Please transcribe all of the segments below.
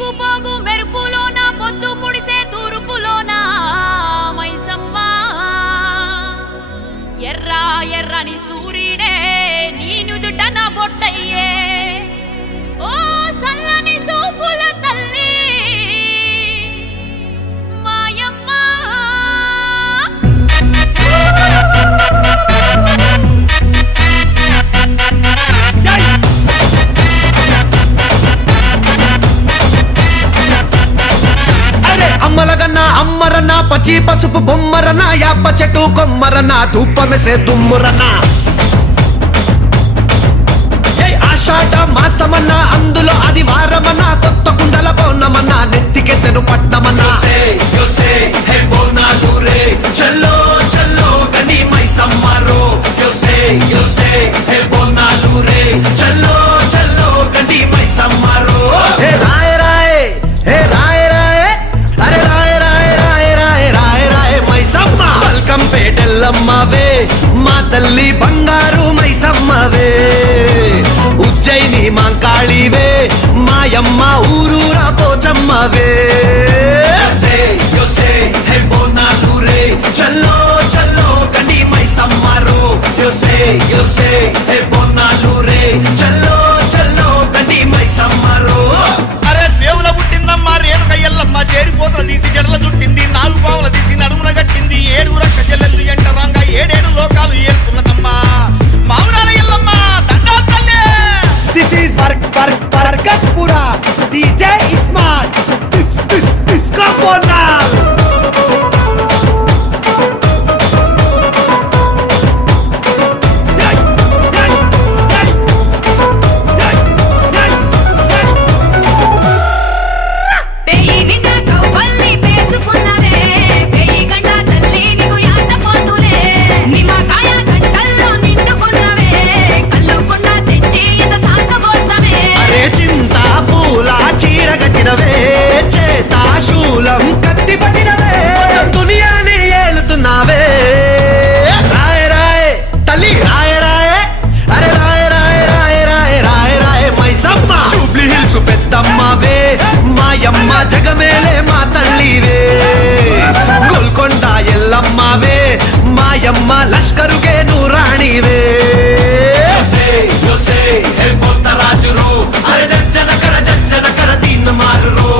ముక్కుపోగు మెరుపులోన పొద్దు పుడిసే తూర్పులోన మైసమ్మ ఎర్ర ఎర్రని సూర్యుడే నీ నుదుట నా బొట్టయ్యే ఓ సల్లని సూపుల తల్లి మాయమ్మ అమ్మలగన్నా అమ్మరన్నా పచ్చి పసుపు బొమ్మరన్నా యాప చెట్టు కొమ్మరన్నా ధూపమెసే దుమ్మురన్నా ఆషాఢ మాసమన్నా అందులో ఆదివారమన్నా కొత్త కుండల పౌర్ణమన్నా నెత్తికెత్తెను పట్టమన్నా చల్లో చల్లో గని మైసమ్మరో చల్లో చల్లో గని మైసమ్మరో హే రాయ రాయ హే రాయ రాయ అరే రాయ రాయ రాయ రాయ రాయ రాయ మైసమ్మ వెల్కమ్ పేటెల్లమ్మవే మా తల్లి బంగారు మైసమ్మవే ఉజ్జయిని మాంకాళివే మాయమ్మ ఊరూరా పోచమ్మవే చల్లో చల్లో గని మైసమ్మరో చల్లో చల్లో గని మైసమ్మరో అరే దేవుల పుట్టిందమ్మా రేణుక ఎల్లమ్మ చేరిపోతల తీసి జడల చుట్టింది నాలుగు పావుల తీసి నడుమున కట్టింది ఏడుగుర కజెల్లెల్లు ఎంటరాంగా ఏడేడు లోకాలు ఏలుతున్నదమ్మా మావురాల ఎల్లమ్మ దండాలు తల్లే. This is Barkatpura. DJ Ismail. This come on now. పెయి విద కౌపల్లి పేసుకున్నవే పెయి గంట తల్లి నీకు యాట పోతులే నిమ్మకాయ గంటల్లో నిండుకున్నవే కల్లుకున్న తెచ్చి ఇంత సాకబోస్తవే అరే చింత పూల చీర కట్టినవే చేత శూలం కత్తి పట్టినవే దునియాని ఏలుతున్నావే రాయ రాయ తల్లి రాయ రాయ అరే రాయ రాయ రాయ రాయ రాయ రాయ మైసమ్మ జూబ్లీ హిల్స్ పెద్దమ్మవే మాయమ్మ జగమేలే మా తల్లివే గోల్కొండ ఎల్లమ్మవే మాయమ్మ లష్కరుగే నూరాణివే రాజురో అరే జజ్జన కర దీన్ మారురో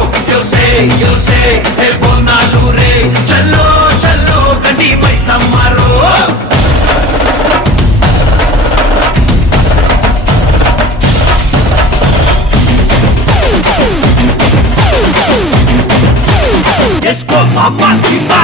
బోనాలు రే చల్లో చల్లో గండి మైసమ్మరో Esco mama timba.